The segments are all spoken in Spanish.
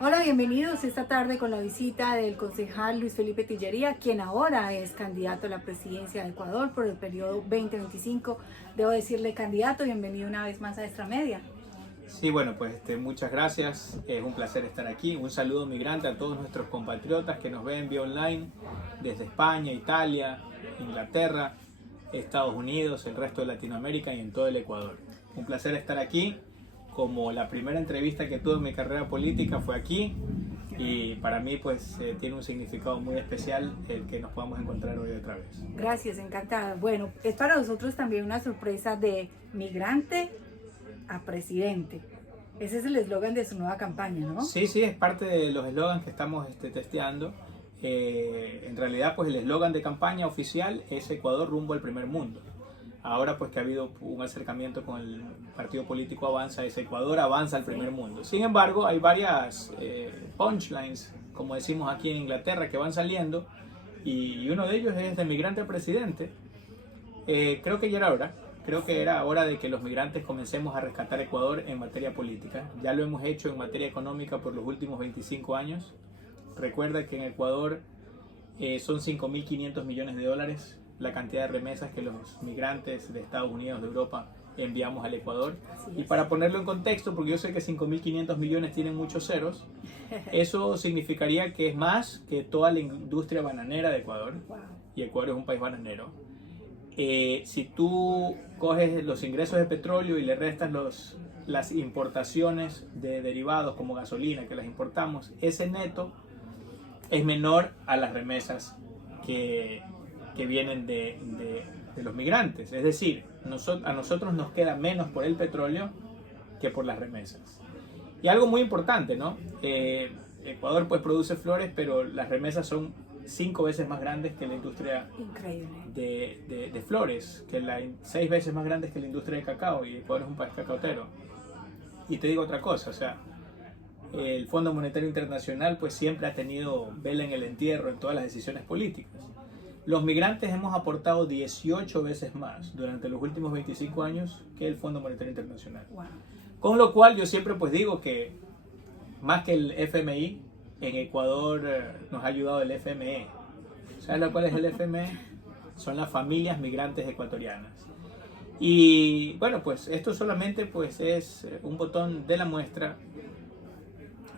Hola, bienvenidos esta tarde con la visita del concejal Luis Felipe Tillería, quien ahora es candidato a la presidencia de Ecuador por el periodo 2025. Debo decirle, candidato, bienvenido una vez más a Extra Media. Sí, bueno, pues muchas gracias, es un placer estar aquí. Un saludo migrante a todos nuestros compatriotas que nos ven vía online desde España, Italia, Inglaterra, Estados Unidos, el resto de Latinoamérica y en todo el Ecuador. Un placer estar aquí, como la primera entrevista que tuve en mi carrera política fue aquí y para mí pues tiene un significado muy especial el que nos podamos encontrar hoy otra vez. Gracias, encantada. Bueno, es para nosotros también una sorpresa de migrante a presidente. Ese es el eslogan de su nueva campaña, ¿no? Sí, sí, es parte de los eslogans que estamos testeando. En realidad, pues el eslogan de campaña oficial es Ecuador rumbo al primer mundo. Ahora, pues que ha habido un acercamiento con el partido político Avanza, es Ecuador avanza al primer mundo. Sin embargo, hay varias punchlines, como decimos aquí en Inglaterra, que van saliendo y uno de ellos es de migrante a presidente. Creo que ya era hora. Creo que era hora de que los migrantes comencemos a rescatar Ecuador en materia política. Ya lo hemos hecho en materia económica por los últimos 25 años. Recuerda que en Ecuador son 5.500 millones de dólares la cantidad de remesas que los migrantes de Estados Unidos, de Europa, enviamos al Ecuador. Y para ponerlo en contexto, porque yo sé que 5.500 millones tienen muchos ceros, eso significaría que es más que toda la industria bananera de Ecuador. Y Ecuador es un país bananero. Si tú coges los ingresos de petróleo y le restas las importaciones de derivados como gasolina que las importamos, ese neto es menor a las remesas que vienen de los migrantes. Es decir, a nosotros nos queda menos por el petróleo que por las remesas. Y algo muy importante, ¿no? Ecuador pues produce flores, pero las remesas son 5 veces más grandes que la industria de flores, 6 veces más grandes que la industria de cacao, y Ecuador es un país cacautero. Y te digo otra cosa, o sea, el Fondo Monetario Internacional pues siempre ha tenido vela en el entierro en todas las decisiones políticas. Los migrantes hemos aportado 18 veces más durante los últimos 25 años que el Fondo Monetario Internacional. Wow. Con lo cual yo siempre pues digo que más que el FMI, en Ecuador nos ha ayudado el FME. ¿Sabes cuál es el FME? Son las familias migrantes ecuatorianas. Y bueno, pues esto solamente pues es un botón de la muestra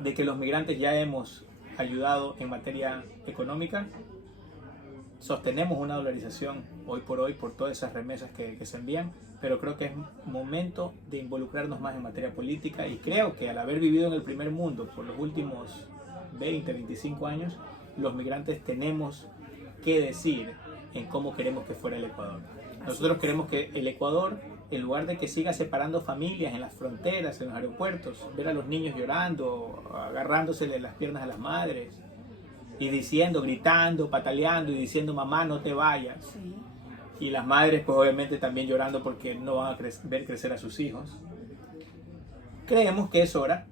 de que los migrantes ya hemos ayudado en materia económica. Sostenemos una dolarización hoy por todas esas remesas que se envían, pero creo que es momento de involucrarnos más en materia política y creo que al haber vivido en el primer mundo por los últimos 20, 25 años, los migrantes tenemos que decir en cómo queremos que fuera el Ecuador. Nosotros queremos que el Ecuador, en lugar de que siga separando familias en las fronteras, en los aeropuertos, ver a los niños llorando, agarrándosele las piernas a las madres y diciendo, gritando, pataleando y diciendo, mamá, no te vayas. Sí. Y las madres pues obviamente también llorando porque no van a ver crecer a sus hijos. Creemos que es hora,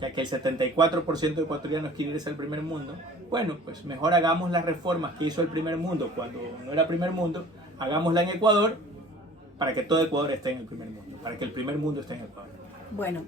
ya que el 74% de ecuatorianos quiere irse al primer mundo. Bueno, pues mejor hagamos las reformas que hizo el primer mundo cuando no era primer mundo, hagámosla en Ecuador para que todo Ecuador esté en el primer mundo, para que el primer mundo esté en Ecuador. Bueno,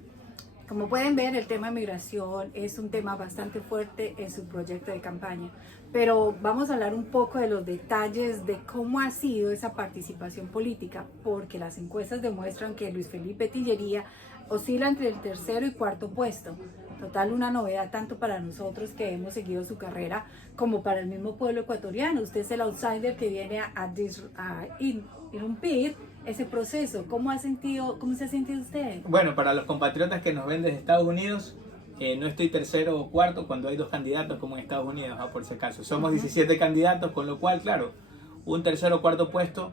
como pueden ver, el tema de migración es un tema bastante fuerte en su proyecto de campaña, pero vamos a hablar un poco de los detalles de cómo ha sido esa participación política, porque las encuestas demuestran que Luis Felipe Tillería oscila entre el tercero y cuarto puesto. Total, una novedad tanto para nosotros que hemos seguido su carrera como para el mismo pueblo ecuatoriano. Usted es el outsider que viene a irrumpir ese proceso. ¿Cómo se ha sentido usted? Bueno, para los compatriotas que nos ven desde Estados Unidos, no estoy tercero o cuarto cuando hay 2 candidatos como en Estados Unidos, por si acaso. Somos 17 candidatos, con lo cual, claro, un tercero o cuarto puesto,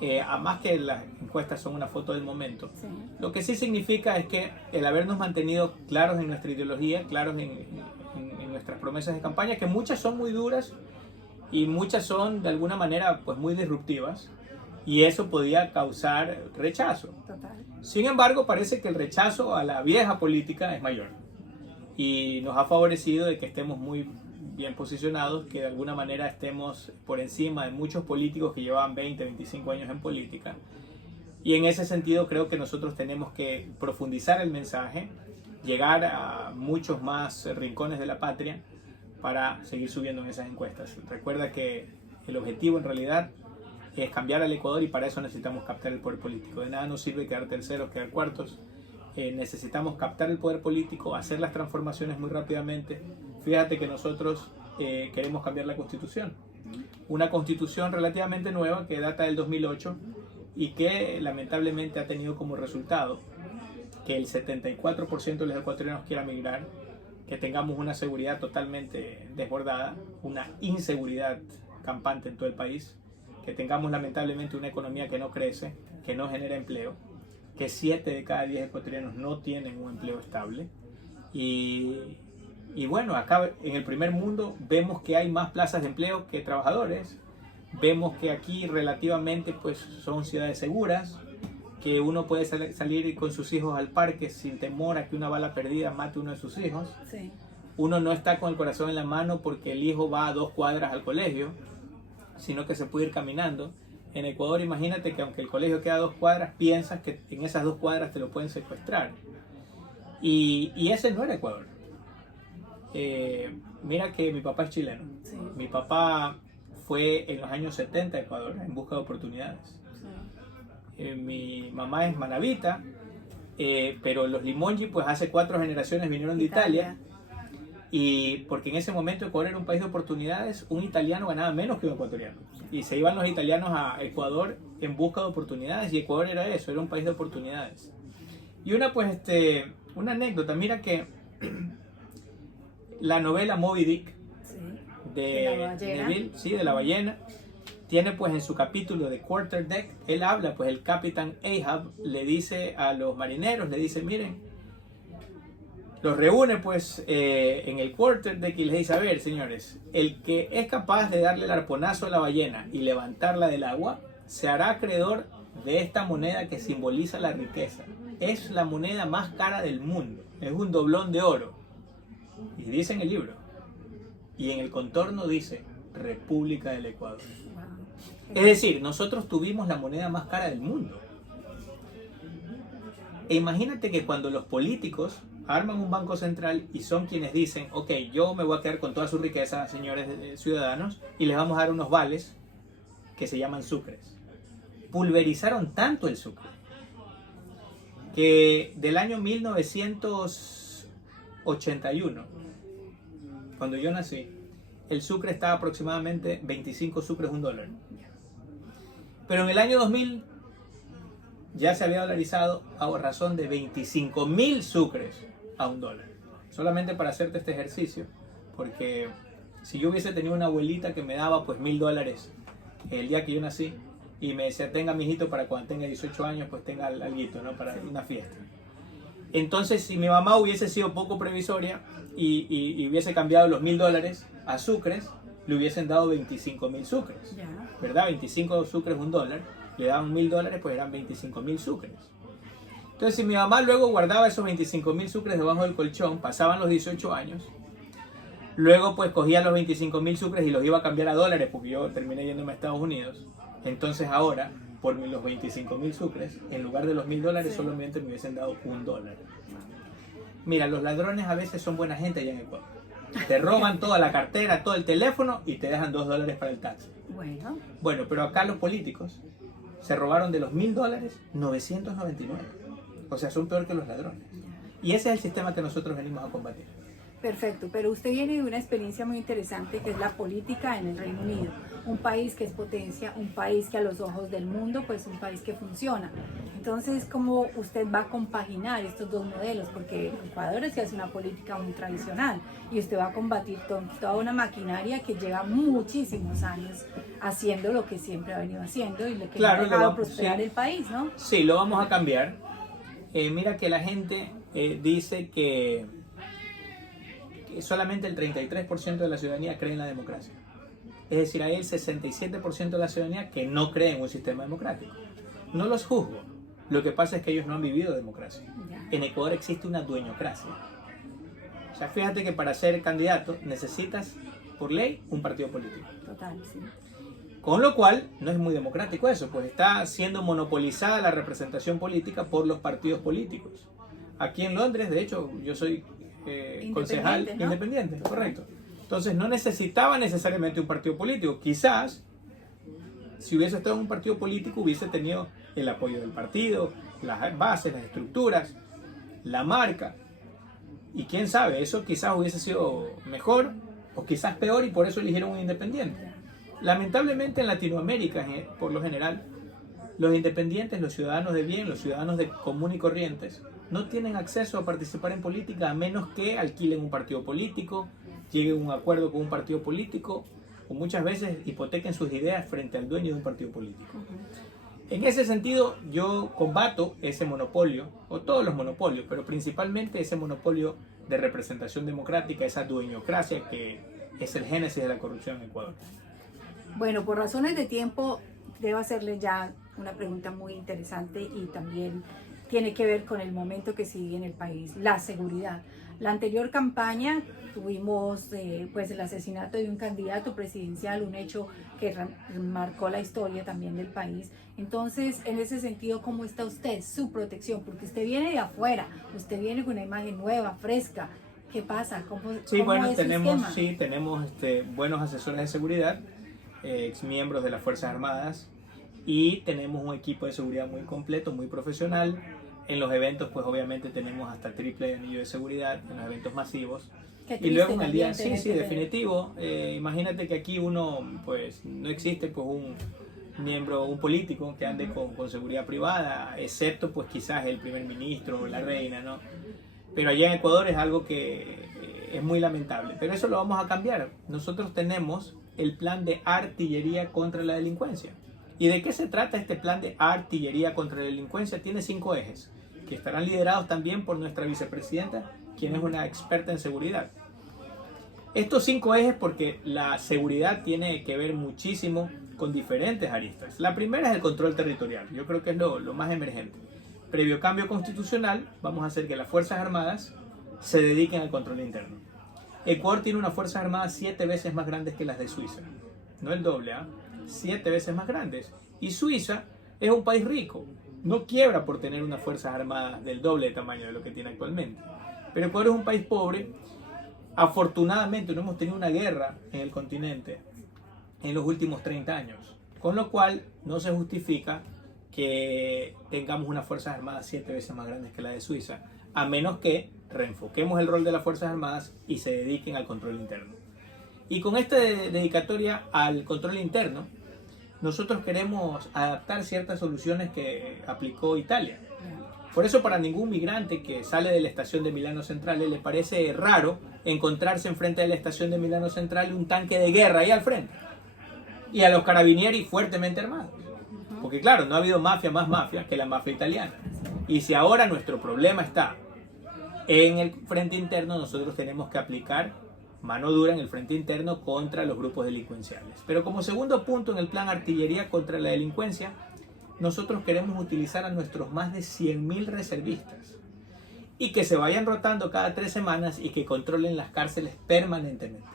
además que las encuestas son una foto del momento. Sí. Lo que sí significa es que el habernos mantenido claros en nuestra ideología, claros en nuestras promesas de campaña, que muchas son muy duras y muchas son de alguna manera pues muy disruptivas, y eso podía causar rechazo. Total. Sin embargo, parece que el rechazo a la vieja política es mayor y nos ha favorecido de que estemos muy bien posicionados, que de alguna manera estemos por encima de muchos políticos que llevaban 20, 25 años en política. Y en ese sentido creo que nosotros tenemos que profundizar el mensaje, llegar a muchos más rincones de la patria para seguir subiendo en esas encuestas. Recuerda que el objetivo en realidad es cambiar al Ecuador, y para eso necesitamos captar el poder político. De nada nos sirve quedar terceros, quedar cuartos. Necesitamos captar el poder político, hacer las transformaciones muy rápidamente. Fíjate que nosotros queremos cambiar la Constitución. Una Constitución relativamente nueva que data del 2008 y que lamentablemente ha tenido como resultado que el 74% de los ecuatorianos quiera migrar, que tengamos una seguridad totalmente desbordada, una inseguridad campante en todo el país, que tengamos lamentablemente una economía que no crece, que no genera empleo, que 7 de cada 10 ecuatorianos no tienen un empleo estable. Y bueno, acá en el primer mundo vemos que hay más plazas de empleo que trabajadores, vemos que aquí relativamente pues son ciudades seguras, que uno puede salir con sus hijos al parque sin temor a que una bala perdida mate a uno de sus hijos. Sí. Uno no está con el corazón en la mano porque el hijo va a 2 cuadras al colegio, sino que se puede ir caminando. En Ecuador, imagínate que aunque el colegio queda a 2 cuadras, piensas que en esas 2 cuadras te lo pueden secuestrar. Y ese no era Ecuador. Mira que mi papá es chileno. Sí. Mi papá fue en los años 70 a Ecuador en busca de oportunidades. Mi mamá es manabita, pero los Limongi pues hace 4 generaciones vinieron de Italia. Y porque en ese momento Ecuador era un país de oportunidades, un italiano ganaba menos que un ecuatoriano. Y se iban los italianos a Ecuador en busca de oportunidades, y Ecuador era eso, era un país de oportunidades. Y una anécdota, mira que la novela Moby Dick de Neville, sí, de la ballena, tiene pues en su capítulo de Quarterdeck, él habla, pues el capitán Ahab le dice a los marineros, le dice, miren, los reúne pues en el quarterdeck y les dice, a ver señores, el que es capaz de darle el arponazo a la ballena y levantarla del agua, se hará acreedor de esta moneda que simboliza la riqueza. Es la moneda más cara del mundo, es un doblón de oro. Y dice en el libro, y en el contorno dice, República del Ecuador. Es decir, nosotros tuvimos la moneda más cara del mundo. E imagínate que cuando los políticos arman un banco central y son quienes dicen, ok, yo me voy a quedar con toda su riqueza, señores ciudadanos, y les vamos a dar unos vales que se llaman sucres. Pulverizaron tanto el sucre que del año 1981, cuando yo nací, el sucre estaba aproximadamente 25 sucres, $1. Pero en el año 2000 ya se había dolarizado a razón de 25.000 sucres a $1. Solamente para hacerte este ejercicio, porque si yo hubiese tenido una abuelita que me daba pues $1.000 el día que yo nací y me decía, tenga mi hijito para cuando tenga 18 años pues tenga alguito, ¿no? Para una fiesta. Entonces si mi mamá hubiese sido poco previsoria y hubiese cambiado los $1.000 a sucres, le hubiesen dado 25.000 sucres, ¿verdad? 25 sucres, $1, le daban $1.000, pues eran 25.000 sucres. Entonces si mi mamá luego guardaba esos 25.000 sucres debajo del colchón, pasaban los 18 años, luego pues cogía los 25.000 sucres y los iba a cambiar a dólares, porque yo terminé yéndome a Estados Unidos. Entonces ahora, por los 25.000 sucres, en lugar de los $1.000, solamente me hubiesen dado $1. Mira, los ladrones a veces son buena gente allá en Ecuador. Te roban toda la cartera, todo el teléfono y te dejan $2 para el taxi. Bueno, pero acá los políticos se robaron de los $1.000 999. O sea, son peor que los ladrones. Y ese es el sistema que nosotros venimos a combatir. Perfecto, pero usted viene de una experiencia muy interesante que es la política en el Reino Unido, un país que es potencia, un país que a los ojos del mundo pues un país que funciona. Entonces, ¿cómo usted va a compaginar estos dos modelos? Porque Ecuador es que hace una política muy tradicional y usted va a combatir toda una maquinaria que lleva muchísimos años haciendo lo que siempre ha venido haciendo y lo que ha dejado prosperar el país, ¿no? Sí, lo vamos a cambiar. Mira que la gente dice que solamente el 33% de la ciudadanía cree en la democracia. Es decir, hay el 67% de la ciudadanía que no cree en un sistema democrático. No los juzgo. Lo que pasa es que ellos no han vivido democracia. En Ecuador existe una dueñocracia. O sea, fíjate que para ser candidato necesitas, por ley, un partido político. Total, sí. Con lo cual, no es muy democrático eso, pues está siendo monopolizada la representación política por los partidos políticos. Aquí en Londres, de hecho, yo soy concejal ¿no? independiente, correcto. Entonces no necesitaba necesariamente un partido político. Quizás, si hubiese estado en un partido político, hubiese tenido el apoyo del partido, las bases, las estructuras, la marca. Y quién sabe, eso quizás hubiese sido mejor o quizás peor y por eso eligieron un independiente. Lamentablemente en Latinoamérica, por lo general, los independientes, los ciudadanos de bien, los ciudadanos de común y corrientes, no tienen acceso a participar en política a menos que alquilen un partido político, lleguen a un acuerdo con un partido político o muchas veces hipotequen sus ideas frente al dueño de un partido político. En ese sentido, yo combato ese monopolio, o todos los monopolios, pero principalmente ese monopolio de representación democrática, esa dueñocracia que es el génesis de la corrupción en Ecuador. Bueno, por razones de tiempo, debo hacerle ya una pregunta muy interesante y también tiene que ver con el momento que se vive en el país, la seguridad. La anterior campaña tuvimos pues el asesinato de un candidato presidencial, un hecho que marcó la historia también del país. Entonces, en ese sentido, ¿cómo está usted? Su protección, porque usted viene de afuera, usted viene con una imagen nueva, fresca. ¿Qué pasa? Sí, ¿Cómo bueno, es su tenemos esquema? buenos asesores de seguridad, ex miembros de las Fuerzas Armadas, y tenemos un equipo de seguridad muy completo, muy profesional. En los eventos, pues obviamente tenemos hasta triple anillo de seguridad en los eventos masivos. Y luego en el día, sí, definitivo. Imagínate que aquí uno, pues no existe pues un miembro, un político que ande con seguridad privada, excepto pues quizás el primer ministro o la reina, ¿no? Pero allá en Ecuador es algo que es muy lamentable. Pero eso lo vamos a cambiar. Nosotros tenemos el plan de artillería contra la delincuencia. ¿Y de qué se trata este plan de artillería contra la delincuencia? Tiene 5 ejes, que estarán liderados también por nuestra vicepresidenta, quien es una experta en seguridad. Estos 5 ejes, porque la seguridad tiene que ver muchísimo con diferentes aristas. La primera es el control territorial, yo creo que es lo más emergente. Previo cambio constitucional, vamos a hacer que las Fuerzas Armadas se dediquen al control interno. Ecuador tiene unas Fuerzas Armadas 7 veces más grandes que las de Suiza, no el doble, 7 veces más grandes. Y Suiza es un país rico, no quiebra por tener unas Fuerzas Armadas del doble de tamaño de lo que tiene actualmente. Pero Ecuador es un país pobre. Afortunadamente no hemos tenido una guerra en el continente en los últimos 30 años, con lo cual no se justifica que tengamos unas Fuerzas Armadas 7 veces más grandes que la de Suiza, a menos que reenfoquemos el rol de las Fuerzas Armadas y se dediquen al control interno. Y con esta dedicatoria al control interno, nosotros queremos adaptar ciertas soluciones que aplicó Italia. Por eso para ningún migrante que sale de la estación de Milano Centrale le parece raro encontrarse enfrente de la estación de Milano Centrale un tanque de guerra ahí al frente. Y a los carabinieri fuertemente armados. Porque claro, no ha habido mafia más mafia que la mafia italiana. Y si ahora nuestro problema está en el frente interno, nosotros tenemos que aplicar mano dura en el frente interno contra los grupos delincuenciales. Pero como segundo punto en el plan artillería contra la delincuencia, nosotros queremos utilizar a nuestros más de 100.000 reservistas y que se vayan rotando cada 3 semanas y que controlen las cárceles permanentemente.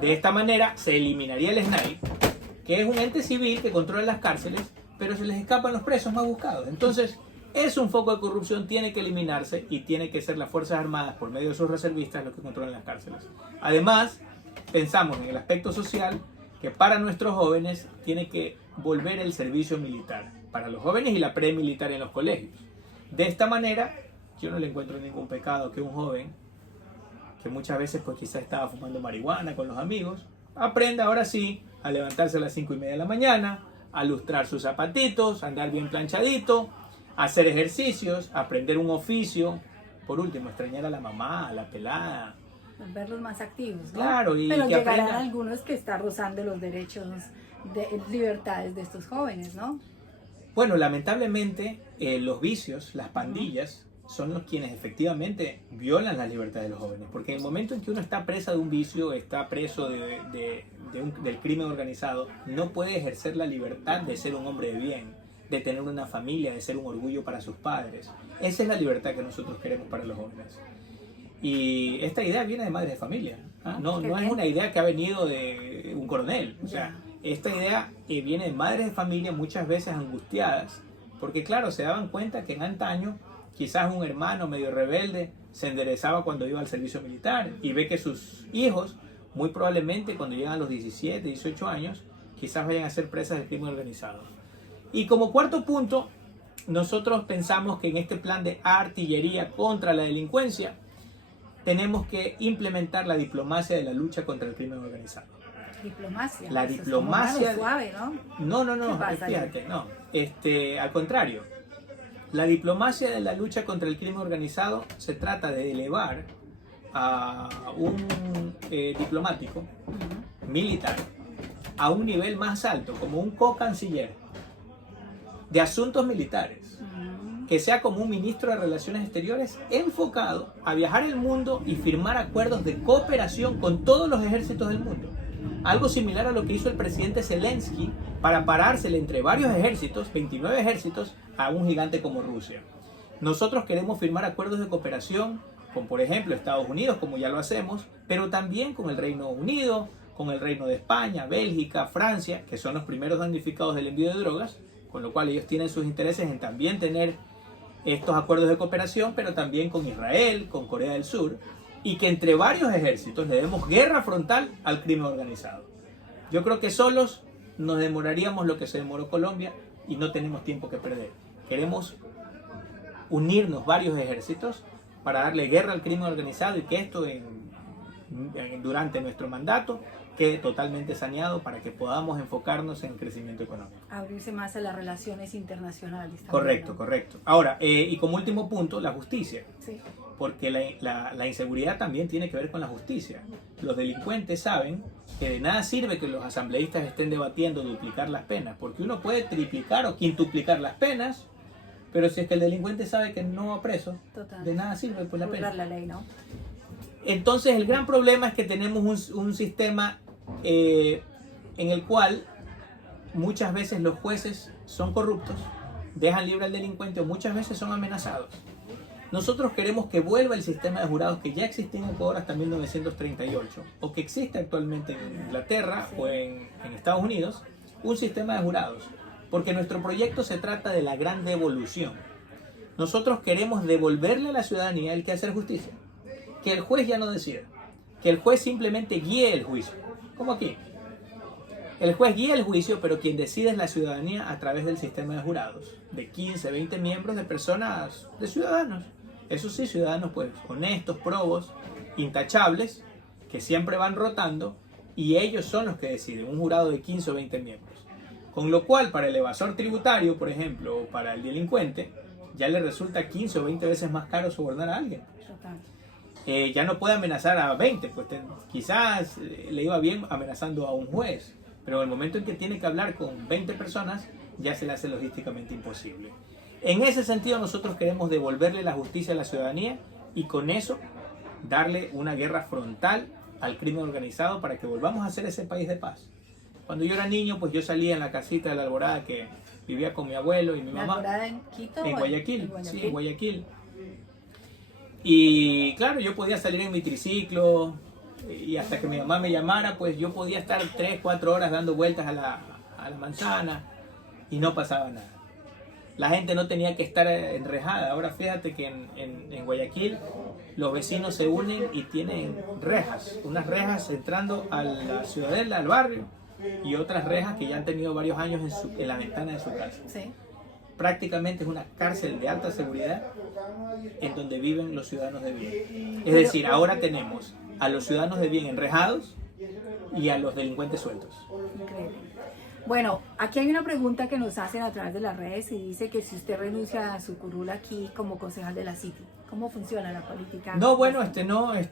De esta manera se eliminaría el SNAI, que es un ente civil que controla las cárceles, pero se les escapan los presos más buscados. Entonces, es un foco de corrupción, tiene que eliminarse y tiene que ser las Fuerzas Armadas, por medio de sus reservistas, los que controlan las cárceles. Además, pensamos en el aspecto social, que para nuestros jóvenes tiene que volver el servicio militar, para los jóvenes y la premilitar en los colegios. De esta manera, yo no le encuentro ningún pecado que un joven, que muchas veces pues quizás estaba fumando marihuana con los amigos, aprenda ahora sí a levantarse a las 5:30 de la mañana, a lustrar sus zapatitos, a andar bien planchadito, a hacer ejercicios, a aprender un oficio, por último, extrañar a la mamá, a la pelada. Verlos más activos, ¿no? Claro, y pero que llegarán aprendan. algunos que están rozando los derechos de libertades de estos jóvenes, ¿no? Bueno, lamentablemente los vicios, las pandillas, son los quienes efectivamente violan las libertades de los jóvenes. Porque en el momento en que uno está presa de un vicio, está preso del crimen organizado, no puede ejercer la libertad de ser un hombre de bien, de tener una familia, de ser un orgullo para sus padres. Esa es la libertad que nosotros queremos para los jóvenes. Y esta idea viene de madres de familia. No es una idea que ha venido de un coronel. O sea, esta idea viene de madres de familia muchas veces angustiadas, porque claro, se daban cuenta que en antaño quizás un hermano medio rebelde se enderezaba cuando iba al servicio militar y ve que sus hijos, muy probablemente cuando llegan a los 17, 18 años, quizás vayan a ser presas del crimen organizado. Y como cuarto punto, nosotros pensamos que en este plan de artillería contra la delincuencia tenemos que implementar la diplomacia de la lucha contra el crimen organizado. Diplomacia. La eso es diplomacia. como suave, ¿no? No, ¿Qué pasa fíjate, no. Al contrario, la diplomacia de la lucha contra el crimen organizado se trata de elevar a un diplomático militar a un nivel más alto, como un co-canciller de asuntos militares, que sea como un ministro de Relaciones Exteriores enfocado a viajar el mundo y firmar acuerdos de cooperación con todos los ejércitos del mundo. Algo similar a lo que hizo el presidente Zelensky para parársele entre varios ejércitos, 29 ejércitos, a un gigante como Rusia. Nosotros queremos firmar acuerdos de cooperación con, por ejemplo, Estados Unidos, como ya lo hacemos, pero también con el Reino Unido, con el Reino de España, Bélgica, Francia, que son los primeros damnificados del envío de drogas, con lo cual ellos tienen sus intereses en también tener estos acuerdos de cooperación, pero también con Israel, con Corea del Sur, y que entre varios ejércitos le demos guerra frontal al crimen organizado. Yo creo que solos nos demoraríamos lo que se demoró Colombia y no tenemos tiempo que perder. Queremos unirnos varios ejércitos para darle guerra al crimen organizado y que esto durante nuestro mandato quede totalmente saneado para que podamos enfocarnos en el crecimiento económico. Abrirse más a las relaciones internacionales. También, Correcto, ¿no? correcto. Ahora, y como último punto, la justicia. Sí. Porque la inseguridad también tiene que ver con la justicia. Los delincuentes saben que de nada sirve que los asambleístas estén debatiendo duplicar las penas, porque uno puede triplicar o quintuplicar las penas, pero si es que el delincuente sabe que no va preso, Total. de nada sirve pues la pena. La ley, ¿no? Entonces el gran problema es que tenemos un sistema en el cual muchas veces los jueces son corruptos, dejan libre al delincuente o muchas veces son amenazados. Nosotros queremos que vuelva el sistema de jurados que ya existía en Ecuador hasta 1938 o que existe actualmente en Inglaterra o en Estados Unidos, un sistema de jurados, porque nuestro proyecto se trata de la gran devolución. Nosotros queremos devolverle a la ciudadanía el quehacer justicia, que el juez ya no decida, que el juez simplemente guíe el juicio, como aquí. El juez guía el juicio, pero quien decide es la ciudadanía a través del sistema de jurados, de 15, 20 miembros de personas, de ciudadanos. Eso sí, ciudadanos pues honestos, probos, intachables, que siempre van rotando y ellos son los que deciden, un jurado de 15 o 20 miembros. Con lo cual, para el evasor tributario, por ejemplo, o para el delincuente, ya le resulta 15 o 20 veces más caro sobornar a alguien. Ya no puede amenazar a 20, pues quizás le iba bien amenazando a un juez, pero en el momento en que tiene que hablar con 20 personas, ya se le hace logísticamente imposible. En ese sentido, nosotros queremos devolverle la justicia a la ciudadanía y con eso darle una guerra frontal al crimen organizado para que volvamos a ser ese país de paz. Cuando yo era niño, pues yo salía en la casita de la Alborada que vivía con mi abuelo y mi mamá. ¿La Alborada en Quito? En Guayaquil, sí, en Guayaquil. Y claro, yo podía salir en mi triciclo y hasta que mi mamá me llamara, pues yo podía estar 3, 4 horas dando vueltas a la manzana y no pasaba nada. La gente no tenía que estar enrejada. Ahora fíjate que en Guayaquil los vecinos se unen y tienen rejas, unas rejas entrando a la ciudadela, al barrio, y otras rejas que ya han tenido varios años en la ventana de su casa. Sí. Prácticamente es una cárcel de alta seguridad en donde viven los ciudadanos de bien. Es decir, ahora tenemos a los ciudadanos de bien enrejados y a los delincuentes sueltos. Increíble. Bueno, aquí hay una pregunta que nos hacen a través de las redes y dice que si usted renuncia a su curul aquí como concejal de la City, ¿cómo funciona la política? No, bueno,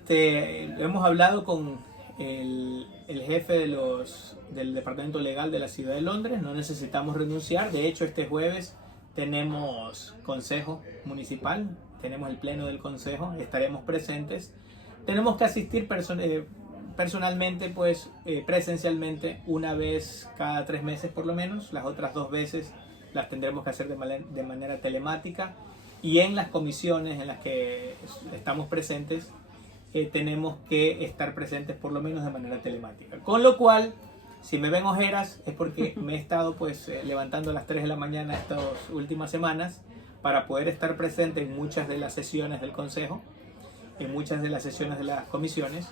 hemos hablado con el jefe del departamento legal de la ciudad de Londres, no necesitamos renunciar. De hecho, este jueves tenemos consejo municipal, tenemos el pleno del consejo, estaremos presentes. Tenemos que asistir personalmente, pues presencialmente, una vez cada 3 meses por lo menos. Las otras 2 veces las tendremos que hacer de manera telemática. Y en las comisiones en las que estamos presentes, tenemos que estar presentes por lo menos de manera telemática. Con lo cual, si me ven ojeras, es porque me he estado pues levantando a las 3 de la mañana estas últimas semanas para poder estar presente en muchas de las sesiones del Consejo, en muchas de las sesiones de las comisiones.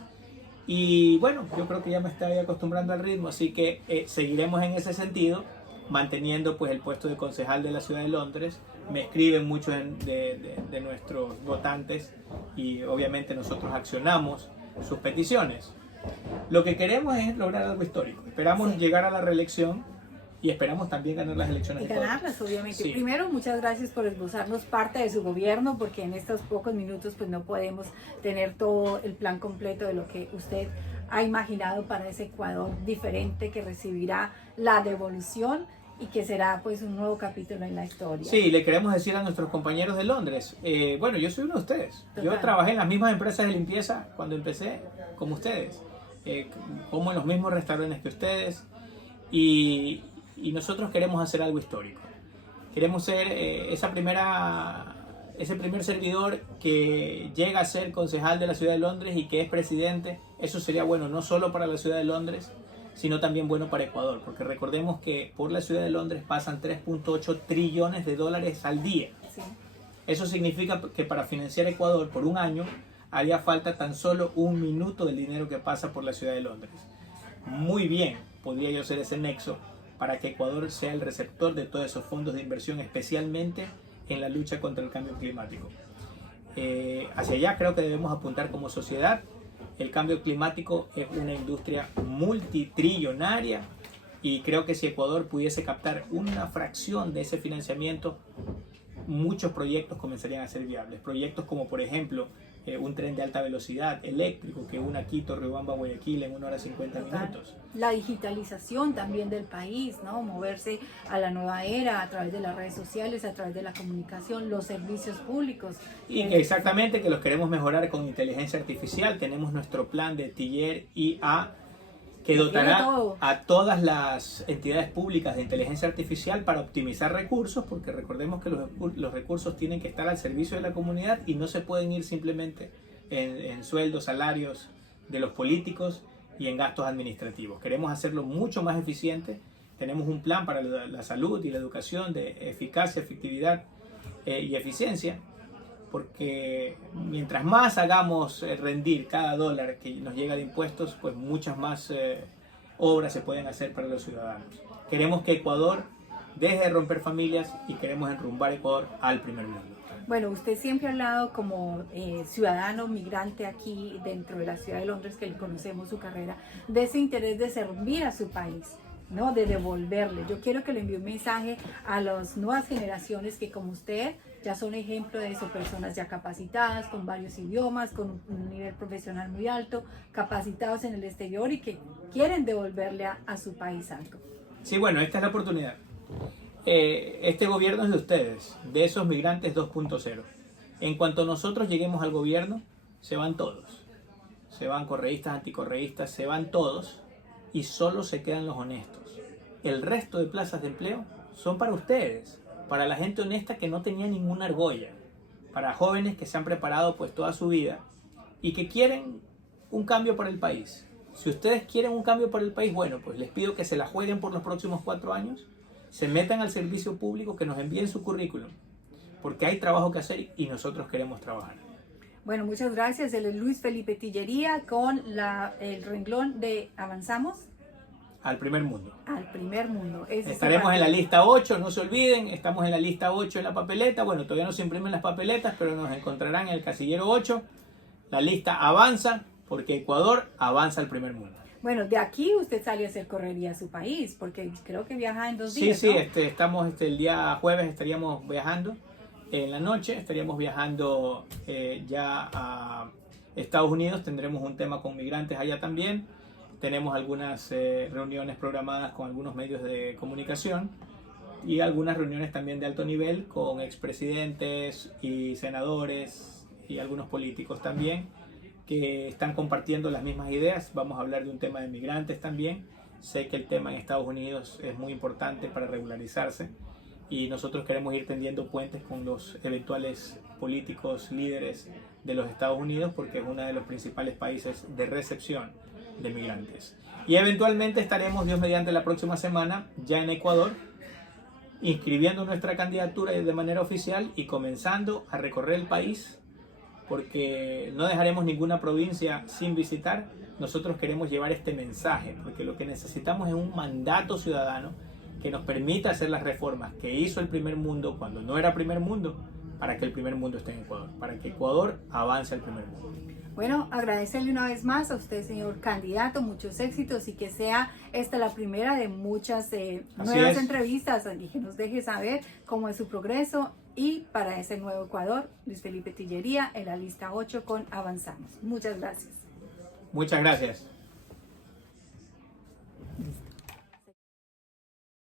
Y bueno, yo creo que ya me estoy acostumbrando al ritmo, así que seguiremos en ese sentido, manteniendo pues el puesto de concejal de la ciudad de Londres. Me escriben muchos de nuestros votantes y obviamente nosotros accionamos sus peticiones. Lo que queremos es lograr algo histórico. Esperamos llegar a la reelección y esperamos también ganar las elecciones. Y ganarlas, obviamente. Sí. Primero, muchas gracias por esbozarnos parte de su gobierno, porque en estos pocos minutos pues no podemos tener todo el plan completo de lo que usted ha imaginado para ese Ecuador diferente que recibirá la devolución y que será pues un nuevo capítulo en la historia. Sí, le queremos decir a nuestros compañeros de Londres, bueno, yo soy uno de ustedes. Total. Yo trabajé en las mismas empresas de limpieza cuando empecé, como ustedes, como en los mismos restaurantes que ustedes, y nosotros queremos hacer algo histórico. Queremos ser ese primer servidor que llega a ser concejal de la ciudad de Londres y que es presidente. Eso sería bueno no solo para la ciudad de Londres, sino también bueno para Ecuador, porque recordemos que por la ciudad de Londres pasan 3.8 trillones de dólares al día. Sí. Eso significa que para financiar Ecuador por un año haría falta tan solo un minuto del dinero que pasa por la ciudad de Londres. Muy bien, podría yo ser ese nexo para que Ecuador sea el receptor de todos esos fondos de inversión, especialmente en la lucha contra el cambio climático. Hacia allá creo que debemos apuntar como sociedad. El cambio climático es una industria multitrillonaria y creo que si Ecuador pudiese captar una fracción de ese financiamiento, muchos proyectos comenzarían a ser viables. Proyectos como por ejemplo un tren de alta velocidad eléctrico que una Quito, Riobamba, Guayaquil en 1 hora 50 minutos. La digitalización también del país, ¿no? Moverse a la nueva era a través de las redes sociales, a través de la comunicación, los servicios públicos. Y que exactamente que los queremos mejorar con inteligencia artificial. Tenemos nuestro plan de Tiller IA que dotará a todas las entidades públicas de inteligencia artificial para optimizar recursos, porque recordemos que los recursos tienen que estar al servicio de la comunidad y no se pueden ir simplemente en sueldos, salarios de los políticos y en gastos administrativos. Queremos hacerlo mucho más eficiente. Tenemos un plan para la salud y la educación de eficacia, efectividad y eficiencia, porque mientras más hagamos rendir cada dólar que nos llega de impuestos, pues muchas más obras se pueden hacer para los ciudadanos. Queremos que Ecuador deje de romper familias y queremos enrumbar Ecuador al primer mundo. Bueno, usted siempre ha hablado como ciudadano migrante aquí dentro de la ciudad de Londres, que conocemos su carrera, de ese interés de servir a su país, ¿no? De devolverle. Yo quiero que le envíe un mensaje a las nuevas generaciones que como usted ya son ejemplo de eso, personas ya capacitadas, con varios idiomas, con un nivel profesional muy alto, capacitados en el exterior y que quieren devolverle a su país algo. Sí, bueno, esta es la oportunidad. Este gobierno es de ustedes, de esos migrantes 2.0. En cuanto nosotros lleguemos al gobierno, se van todos. Se van correístas, anticorreístas, se van todos y solo se quedan los honestos. El resto de plazas de empleo son para ustedes, para la gente honesta que no tenía ninguna argolla, para jóvenes que se han preparado pues toda su vida y que quieren un cambio para el país. Si ustedes quieren un cambio para el país, bueno, pues les pido que se la jueguen por los próximos 4 años, se metan al servicio público, que nos envíen su currículum, porque hay trabajo que hacer y nosotros queremos trabajar. Bueno, muchas gracias. Él es Luis Felipe Tillería con el renglón de Avanzamos al primer mundo. Al primer mundo. Estaremos en la lista 8, no se olviden, estamos en la lista 8 en la papeleta. Bueno, todavía no se imprimen las papeletas, pero nos encontrarán en el casillero 8. La lista avanza porque Ecuador avanza al primer mundo. Bueno, de aquí usted sale a hacer correría a su país, porque creo que viaja en 2 días. Sí, ¿no? Estamos el día jueves estaríamos viajando, en la noche estaríamos viajando ya a Estados Unidos, tendremos un tema con migrantes allá también, tenemos algunas reuniones programadas con algunos medios de comunicación y algunas reuniones también de alto nivel con expresidentes y senadores y algunos políticos también, que están compartiendo las mismas ideas. Vamos a hablar de un tema de migrantes también. Sé que el tema en Estados Unidos es muy importante para regularizarse y nosotros queremos ir tendiendo puentes con los eventuales políticos líderes de los Estados Unidos, porque es uno de los principales países de recepción de migrantes. Y eventualmente estaremos, Dios mediante, la próxima semana ya en Ecuador inscribiendo nuestra candidatura de manera oficial y comenzando a recorrer el país, porque no dejaremos ninguna provincia sin visitar. Nosotros queremos llevar este mensaje, porque lo que necesitamos es un mandato ciudadano que nos permita hacer las reformas que hizo el primer mundo cuando no era primer mundo, para que el primer mundo esté en Ecuador, para que Ecuador avance al primer mundo. Bueno, agradecerle una vez más a usted, señor candidato, muchos éxitos y que sea esta la primera de muchas nuevas entrevistas y que nos deje saber cómo es su progreso. Y para ese nuevo Ecuador, Luis Felipe Tillería en la lista 8 con Avanzamos. Muchas gracias. Muchas gracias. Listo.